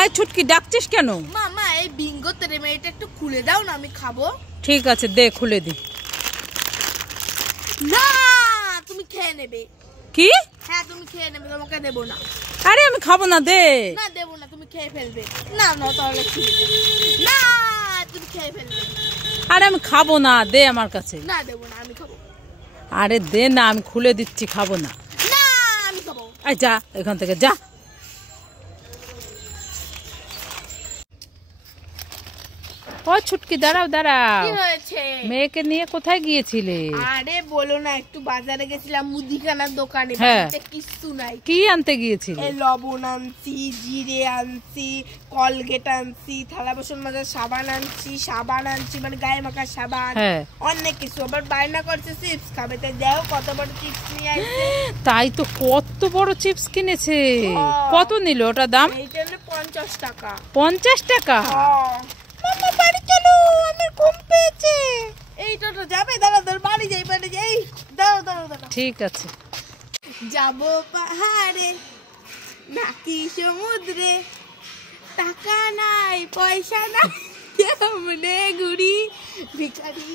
এই ছুটকি ডাকছিস কেন? মামা এই বিঙ্গো তেরেমেরিটা একটু খুলে দাও না, আমি খাবো। ঠিক আছে দে খুলে দি। না তুমি খেয়ে নেবে। কি? হ্যাঁ তুমি খেয়ে নেবে, তোমাকে দেবো না। আরে আমি খাবো না, দে। না দেবো না, তুমি খেয়ে ফেলবে। না না তাহলে না তুমি খেয়ে ফেলবে। আরে আমি খাবো না, দে আমার কাছে। না দেবো না, আমি খাবো। আরে দে না, আমি খুলে দিচ্ছি, খাবো না। না আমি খাবো। এই যা এখান থেকে যা। ও ছুটকি দাঁড়াও দাঁড়াও। কি হয়েছে? মেয়েকে নিয়ে কোথায় গিয়েছিলে? আরে বলো না, একটু বাজারে গেছিলাম মুদিখানার দোকানে। হ্যাঁ। কিছু নাই। কি আনতে গিয়েছিলে? লবণ আনছি, জিরে আনছি, কলগেট আনছি, থালা বাসন মাজার সাবান আনছি, মানে গায়ে মাখার সাবান। হ্যাঁ। অনেক কিছু। আবার বায়না করছে চিপস খাবে, তাই দেখো কত বড় চিপস নিয়ে আসছে। তাই তো, কত বড় চিপস কিনেছে। কত নিল ওটা দাম? এইটা হলো 50 টাকা। 50 টাকা? মাম্মা বাড়ি চলো, আমার ঘুম পেয়েছে। এই টোটো যাবে, দাঁড়া বাড়ি যাই। দাঁড়াও। ঠিক আছে। যাবো পাহাড়ে নাকি সমুদ্রে, টাকা নাই পয়সা নাই, কেমনে ঘুরি, ভিখারি।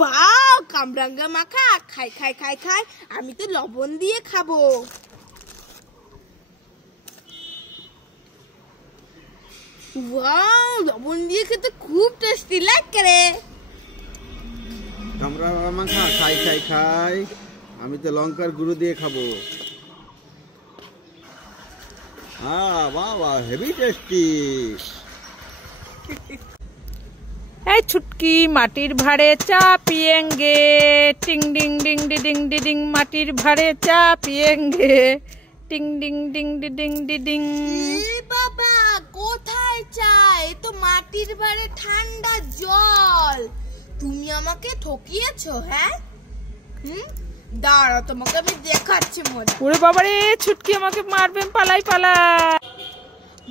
বাহ কামরাঙ্গা মাখা, খাই। আমি তো লবণ দিয়ে খাবো। ওয়াও লবণ দিয়ে খেতে খুব টেস্টি লাগে। কামরাঙ্গা মাখা খাই। আমি তো লঙ্কার গুঁড়ো দিয়ে খাবো। বাহ হেভি টেস্টি। এই ছুটকি মাটির ভাড়ে চা পিয়েঙ্গে, টিং ডিং ডিং ডিং ডিং, মাটির ভাড়ে চা পিয়েঙ্গে, টিং ডিং ডিং ডিং ডিং। বাবা কোথায় চাই? তো মাটির ভাড়ে ঠান্ডা জল। তুমি আমাকে ঠকিয়েছো? হ্যাঁ দাঁড়া, তোমাকে আমি দেখাচ্ছি মজা। ওরে বাবা রে, ছুটকি আমাকে মারবেন, পালাই।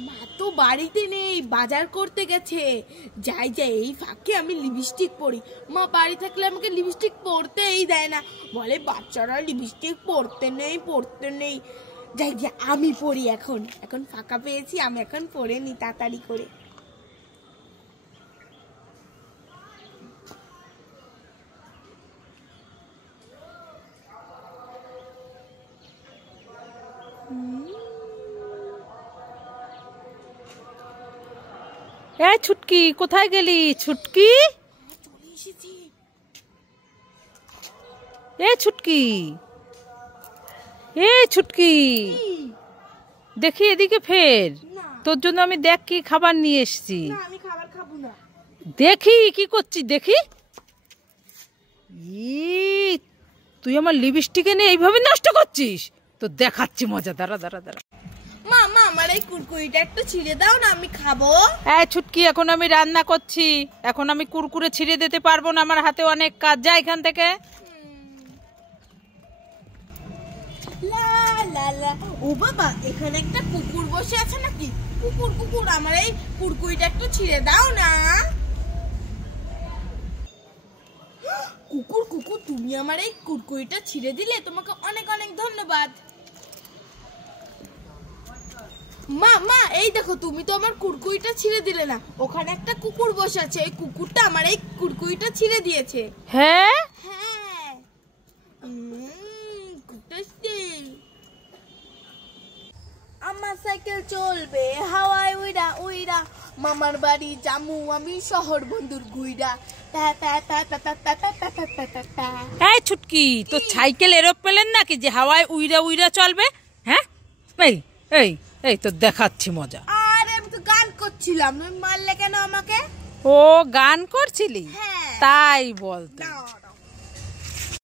মা তো বাড়িতে নেই, বাজার করতে গেছে। যাই এই ফাঁকে আমি লিপস্টিক পরি। মা বাড়ি থাকলে আমাকে লিপস্টিক পরতেই দেয় না, বলে বাচ্চারা লিপস্টিক পরতে নেই। যাই আমি পরি। এখন ফাঁকা পেয়েছি, আমি এখন পরে নি তাড়াতাড়ি করে। এই ছুটকি কোথায় গেলি? ছুটকি, চলে এসেছি। এই ছুটকি দেখি এদিকে ফের। তোর জন্য আমি দেখ কি খাবার নিয়ে এসেছি। না আমি খাবার খাবো না। দেখি কি করছিস, দেখি। তুই আমার লিপস্টিক এনে এইভাবে নষ্ট করছিস, তো দেখাচ্ছি মজা। দাঁড়া। মা আমার এই কুরকুরিটা একটু ছিঁড়ে দাও না, আমি খাবো। এই ছুটকি, এখন আমি রান্না করছি, এখন আমি কুরকুরে ছিঁড়ে দিতে পারবো না, আমার হাতে অনেক কাজ। যা এখান থেকে। ও বাবা, এখানে একটা কুকুর বসে আছে নাকি? কুকুর আমার এই কুরকুরিটা একটু ছিঁড়ে দাও না। কুকুর তুমি আমার এই কুরকুরিটা ছিঁড়ে দিলে, তোমাকে অনেক ধন্যবাদ। মা এই দেখো, তুমি তো আমার কুরকুরিটা ছিঁড়ে দিলে না, ওখানে একটা কুকুর বসে আছে, এই কুকুরটা আমার এই কুরকুরিটা ছিঁড়ে দিয়েছে। হ্যাঁ আমার সাইকেল চলবে হাওয়ায় উইরা, মামার বাড়ি জামু আমি শহর বন্ধুর গুইরা। এই ছুটকি, তো সাইকেল এরোপ্লেন নাকি যে হাওয়ায় উইরা চলবে? হ্যাঁ এই তো দেখাচ্ছি মজা। আরে আমি তো গান করছিলাম, তুমি মারলে কেন আমাকে? ও গান করছিলি? হ্যাঁ। তাই বলতে।